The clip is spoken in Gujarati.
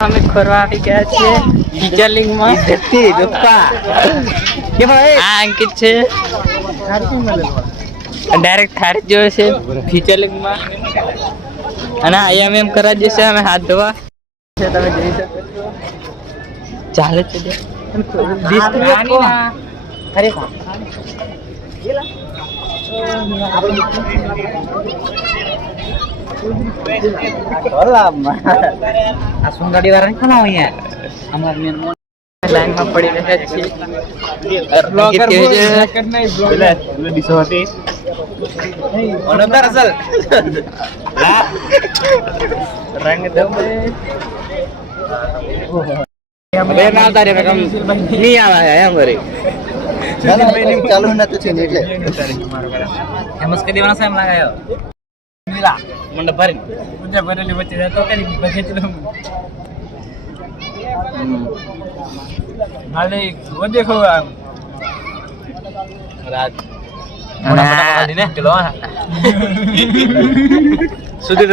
અમે ફરવા આવી ગયા છીએ ટીચરલિંગમાં ધરતી દુપ્પા કે ભાઈ આ અંકિત છે ડાયરેક્ટ થાળી જોયો છે ટીચરલિંગમાં અને આયામ એમ કરા દેશે અમે હાથ ધોવા છે તમે જોઈ શકો ચાલે છે અરે આ સુંદરી વાળા કોણ અહીંયા અમાર મેન લાઈન માં પડી રહ્યા છે બ્લોગર પેલા દિસો હતી ઓનોદર અસલ રંગ દમે બે ના તારે કમ ની આવા એમ વરી ચાલુ ન તો છે ને એટલે એમસ કે દેવાના છે એમ લાગાયો નીલા મંડપ ભરી પૂજા ભરેલી વચ્ચે તો કરી બજેટ લો હાલે વો દેખો રાત અને ને ચલો સુધી